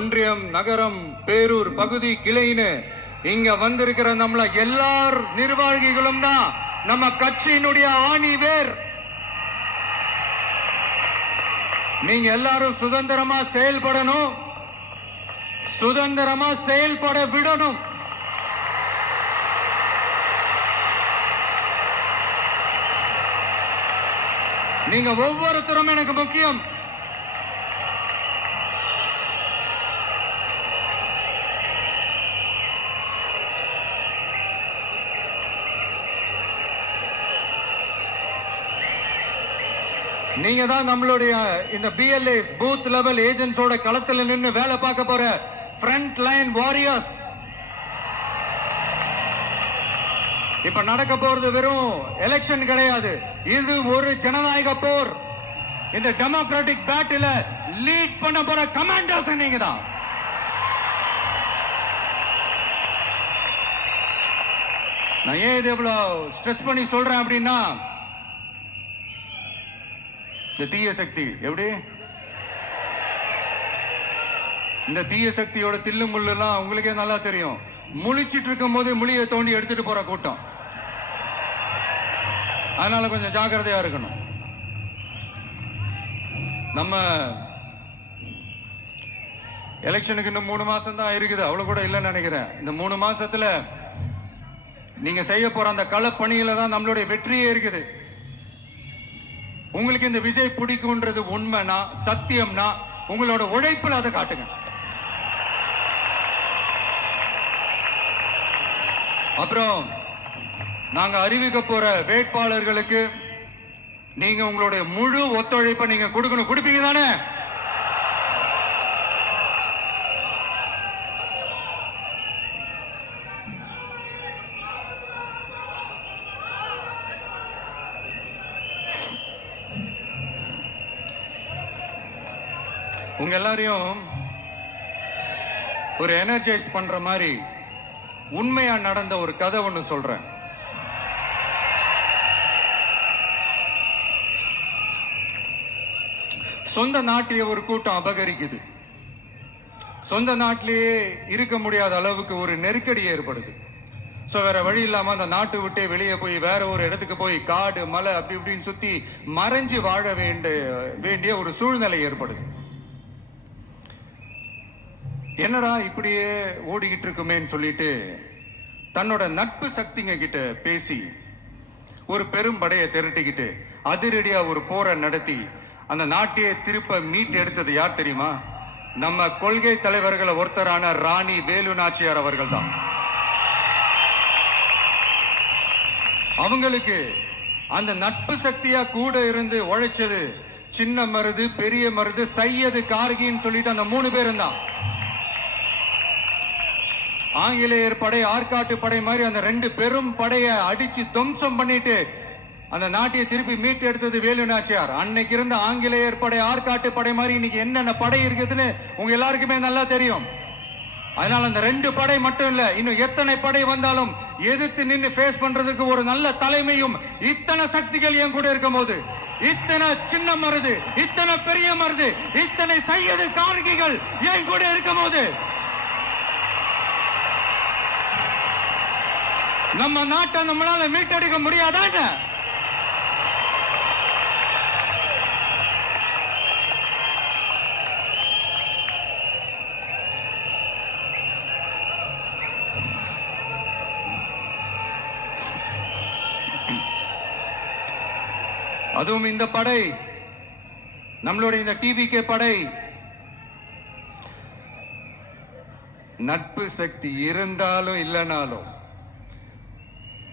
ஒன்றியம், நகரம், பேரூர் பகுதி கிளைன்னு இங்க வந்திருக்கிற நம்மள எல்லார் நிர்வாகிகளும் தான் நம்ம கட்சியினுடைய ஆணி வேர். நீங்க எல்லாரும் சுதந்திரமா செயல்படணும், சுதந்திரமா செயல்பட விடணும். நீங்க ஒவ்வொருத்தரும் எனக்கு முக்கியம். நீங்க தான் நம்மளுடைய இந்த BLAs பூத் லெவல் ஏஜென்ட்ஸோட களத்துல நின்று வேலை பார்க்க போற ஃப்ரண்ட் லைன் வாரியர்ஸ். இப்ப நடக்க போறது வெறும் எலெக்ஷன் கிடையாது, இது ஒரு ஜனநாயக போர். இந்த டெமோக்ராட்டிக் பேட்டில லீட் பண்ண போற கமாண்டர்ஸ் நீங்க தான். நான் ஏன் இது இவ்வளவு ஸ்ட்ரெஸ் பண்ணி சொல்றேன் அப்படின்னா, இந்த தீய சக்தி எப்படி இந்த தீய சக்தியோட தில்லு முள்ளுலாம் உங்களுக்கே நல்லா தெரியும். முழிச்சிட்டு இருக்கும் போது முழியை தோண்டி எடுத்துட்டு போற கூட்டம். அதனால கொஞ்சம் ஜாக்கிரதையா இருக்கணும். நம்ம எலெக்ஷனுக்கு இன்னும் 3 மாசம் தான் இருக்குது, அவ்வளவு கூட இல்லைன்னு நினைக்கிறேன். இந்த 3 மாசத்துல நீங்க செய்ய போற அந்த களப்பணியில தான் நம்மளுடைய வெற்றியே இருக்குது. உங்களுக்கு இந்த விஜய் பிடிக்கும்ன்றது உண்மைனா, சத்தியம்னா, உங்களோட உழைப்புல அதை காட்டுங்க. அப்புறம் நாங்க அறிவிக்க போற வேட்பாளர்களுக்கு நீங்க உங்களுடைய முழு ஒத்துழைப்பை நீங்க கொடுக்கணும். கொடுப்பீங்க தானே? உங்க எல்லாரையும் ஒரு எனர்ஜைஸ் பண்ற மாதிரி உண்மையா நடந்த ஒரு கதை ஒண்ணு சொல்றேன். சொந்த நாட்டிலேயே ஒரு கூட்டம் அபகரிக்குது. சொந்த நாட்டிலேயே இருக்க முடியாத அளவுக்கு ஒரு நெருக்கடி ஏற்படுது. ஸோ வேற வழி இல்லாம அந்த நாட்டை விட்டே வெளியே போய் வேற ஒரு இடத்துக்கு போய் காடு மலை அப்படி இப்படின்னு சுத்தி மறைஞ்சு வாழ வேண்டிய ஒரு சூழ்நிலை ஏற்படுது. என்னடா இப்படியே ஓடிக்கிட்டு இருக்குமேன்னு சொல்லிட்டு தன்னோட நட்பு சக்திங்க கிட்ட பேசி ஒரு பெரும் படையை திரட்டிக்கிட்டு அதிரடியா ஒரு போரை நடத்தி அந்த நாட்டையே திருப்ப மீட் எடுத்தது யார் தெரியுமா? நம்ம கொள்கை தலைவர்களை ஒருத்தரான ராணி வேலு நாச்சியார் அவர்கள் தான். அவங்களுக்கு அந்த நட்பு சக்தியா கூட இருந்து உழைச்சது சின்ன மருது, பெரிய மருது, சையது, கார்கின்னு சொல்லிட்டு அந்த 3 பேரும் தான். ஆங்கிலேயர் படை, ஆற்காட்டு படை மாதிரி அந்த 2 பெரும் படையை அடிச்சு துவம்சம் பண்ணிட்டு அந்த நாட்டையை திருப்பி மீட்டு எடுத்தது வேலு நாச்சியார். அன்னைக்கு இருந்த ஆங்கிலேயர் படை, ஆற்காட்டு படை மாதிரி இன்னைக்கு என்னென்ன படை இருக்குதுன்னு உங்க எல்லாருக்குமே நல்லா தெரியும். அதனால அந்த 2 படை மட்டும் இல்ல, இன்னும் எத்தனை படை வந்தாலும் எதிர்த்து நின்று ஃபேஸ் பண்றதுக்கு ஒரு நல்ல தலைமையும் இத்தனை சக்திகள் என் கூட இருக்கும் போது, இத்தனை சின்ன மருது, இத்தனை பெரிய மருது, இத்தனை சையது, கார்கிகள் என் கூட இருக்கும் போது நம்ம நாட்டை நம்மளால மீட்டெடுக்க முடியாதாங்க? அதுவும் இந்த படை, நம்மளுடைய இந்த TVK படை நட்பு சக்தி இருந்தாலும் இல்லைனாலும்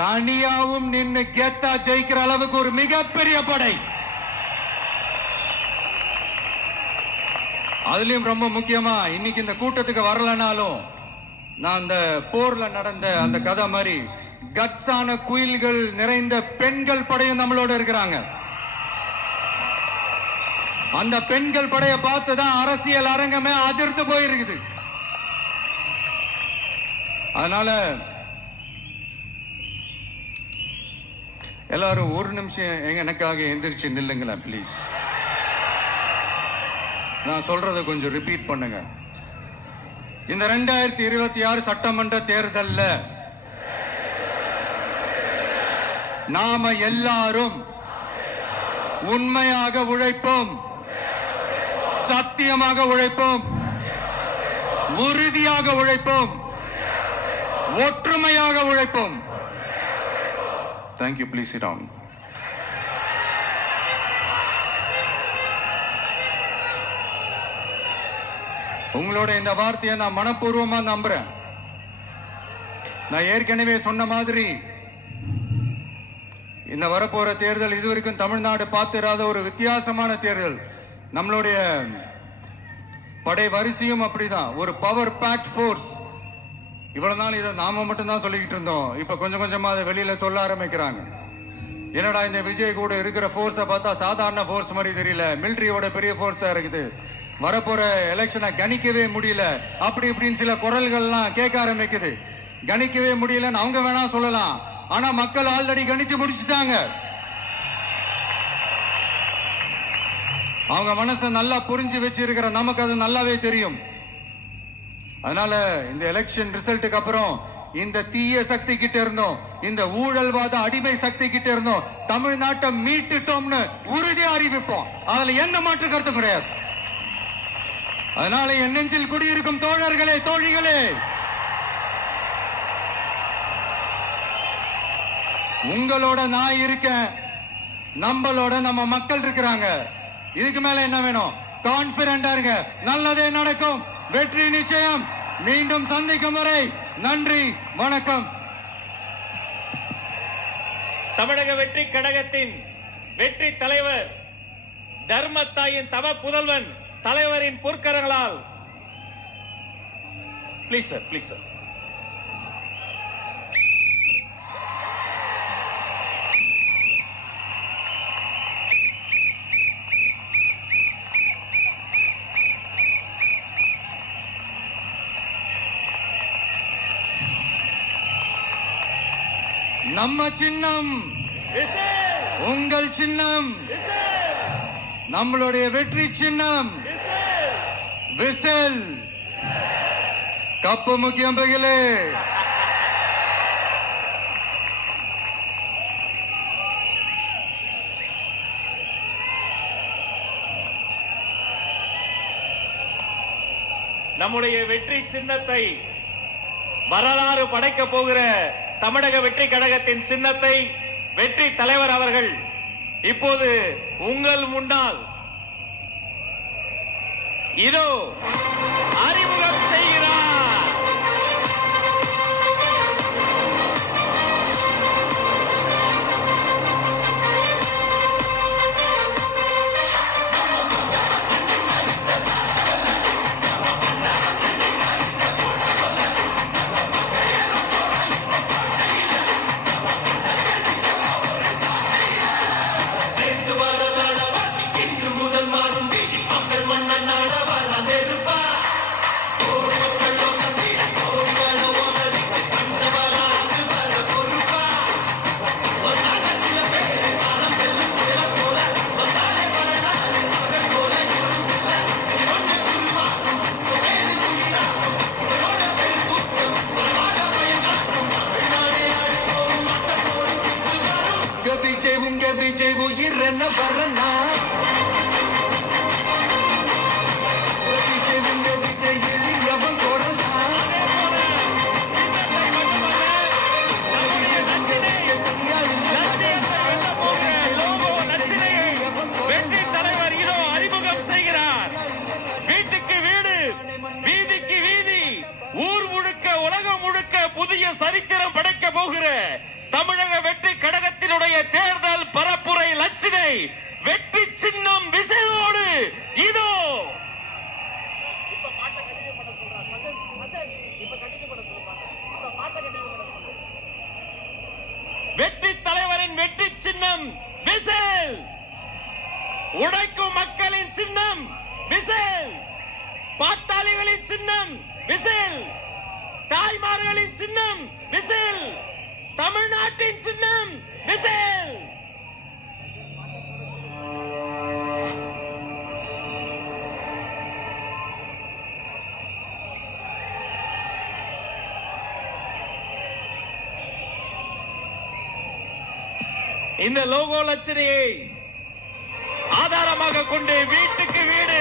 தனியாவும் நின்று கெத்தா ஜெயிக்கிற அளவுக்கு ஒரு மிகப்பெரிய படை. அதுலயும் ரொம்ப முக்கியமா இன்னைக்கு இந்த கூட்டத்துக்கு வரலனாலும் நான் அந்த போர்ல நடந்த அந்த கதை மாதிரி கட்ஸான குயில்கள் நிறைந்த பெண்கள் படையும் நம்மளோட இருக்கிறாங்க. அந்த பெண்கள் படையை பார்த்துதான் அரசியல் அரங்கமே அதிர்ந்து போயிருக்குது. அதனால எல்லாரும் ஒரு நிமிஷம் எனக்காக எந்திரிச்சு நில்லுங்களேன் ப்ளீஸ். நான் சொல்றதை கொஞ்சம் ரிப்பீட் பண்ணுங்க. இந்த 2026 சட்டமன்ற தேர்தல்ல நாம எல்லாரும் உண்மையாக உழைப்போம், சத்தியமாக உழைப்போம், உறுதியாக உழைப்போம், ஒற்றுமையாக உழைப்போம். தேங்க்யூ. Please sit down. உங்களோட இந்த வார்த்தையை நான் மனப்பூர்வமா நம்புறேன். நான் ஏற்கனவே சொன்ன மாதிரி இந்த வரப்போற தேர்தல் இதுவரைக்கும் தமிழ்நாடு பார்த்திராத ஒரு வித்தியாசமான தேர்தல். நம்மளுடைய படை வரிசையும் அப்படிதான், ஒரு பவர் பேக்ட் ஃபோர்ஸ். இவ்வளவு நாள் இதை நாம மட்டும்தான் சொல்லிக்கிட்டு இருந்தோம். இப்ப கொஞ்சம் கொஞ்சமா அதை வெளியில சொல்ல ஆரம்பிக்கிறாங்க. என்னடா இந்த விஜய் கூட இருக்கிற ஃபோர்ஸை பார்த்தா சாதாரண ஃபோர்ஸ் மாதிரி தெரியல, மிலிட்டரியோட பெரிய ஃபோர்ஸா இருக்குது, வரப்போற எலெக்ஷனை கணிக்கவே முடியல, அப்படி இப்படின்னு சில குரல்கள்லாம் கேட்க ஆரம்பிக்குது. கணிக்கவே முடியலன்னு அவங்க வேணா சொல்லலாம், ஆனா மக்கள் ஆல்ரெடி கணிச்சு முடிச்சுட்டாங்க. அவங்க மனசை நல்லா புரிஞ்சு வச்சிருக்கிற நமக்கு அது நல்லாவே தெரியும். அதனால இந்த எலெக்ஷன் ரிசல்ட்டுக்கு அப்புறம் இந்த தீய சக்தி கிட்ட இருந்தோம், இந்த ஊழல்வாத அடிமை சக்தி கிட்ட இருந்தோம் தமிழ்நாட்டை மீட்டுட்டோம்னு உறுதியா அறிவிப்போம். அதுல எந்த மாற்று கருத்து கிடையாது. அதனால என் நெஞ்சில் குடியிருக்கும் தோழர்களே, தோழிகளே, உங்களோட நான் இருக்கேன், நம்மளோட நம்ம மக்கள் இருக்கிறாங்க. இதுக்கு மேல என்ன வேணும்? கான்பிடண்டா இருங்க, நல்லதே நடக்கும், வெற்றி நிச்சயம். மீண்டும் சந்திக்கும் வரை நன்றி, வணக்கம். தமிழக வெற்றி கழகத்தின் வெற்றி தலைவர், தர்மத்தாயின் தவ புதல்வன், தலைவரின் பொற்கரங்களால் ப்ளீஸ் சார், ப்ளீஸ் சார். நம்ம சின்னம், உங்கள் சின்னம், நம்மளுடைய வெற்றி சின்னம் விசில். கப்பு முக்கியம் பகிலே. நம்முடைய வெற்றி சின்னத்தை வரலாறு படைக்க போகிற தமிழக வெற்றி கழகத்தின் சின்னத்தை வெற்றி தலைவர் அவர்கள் இப்போது உங்கள் முன்னால் இதோ அறிமுகம் செய்கிறார். விஜய் உயிர் என்ன வரனா, விஜய் உங்க விஜய் எளியவன் கொடலா, வெற்றி தலைவர் இதோ அறிமுகம் செய்கிறார். வீட்டுக்கு வீடு, வீதிக்கு வீதி, ஊர் முழுக்க உலகம் முழுக்க புதிய சரித்திரம் படைக்க போகிற தமிழக வெற்றி கழகத்தினுடைய தேர்தல் பரப்புரை லட்சினை வெற்றி சின்னம் விசையோடு இதோ. வெற்றி தலைவரின் வெற்றி சின்னம் விசில். உழைக்கும் மக்களின் சின்னம் விசில். பாட்டாளிகளின் சின்னம் விசில். தாய்மார்களின் சின்னம் விசில். தமிழ்நாட்டின் சின்னம் விசில். இந்த லோகோ லட்சணையை ஆதாரமாக கொண்டு வீட்டுக்கு வீடு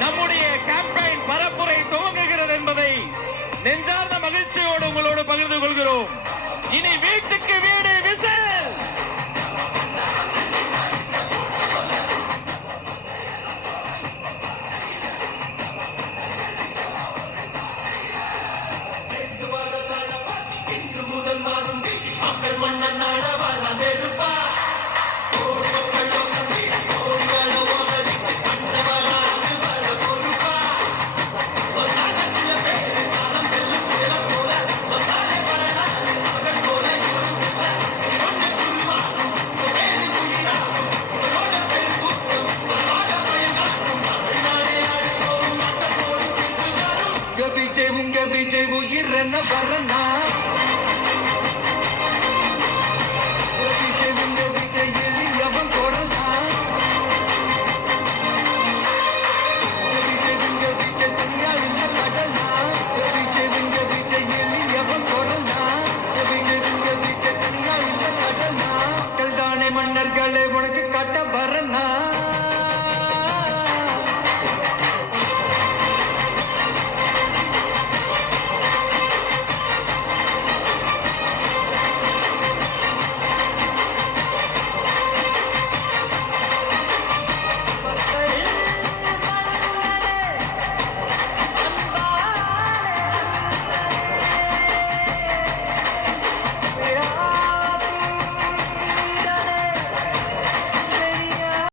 நம்முடைய கேம்பெயின் பரப்புரை துவங்குகிறது என்பதை நெஞ்சார்ந்த மகிழ்ச்சியோடு உங்களோடு பகிர்ந்து கொள்கிறோம். இனி வீட்டுக்கு வீடு விசில். உங்க விஜய் உயிர் என்ன வரனா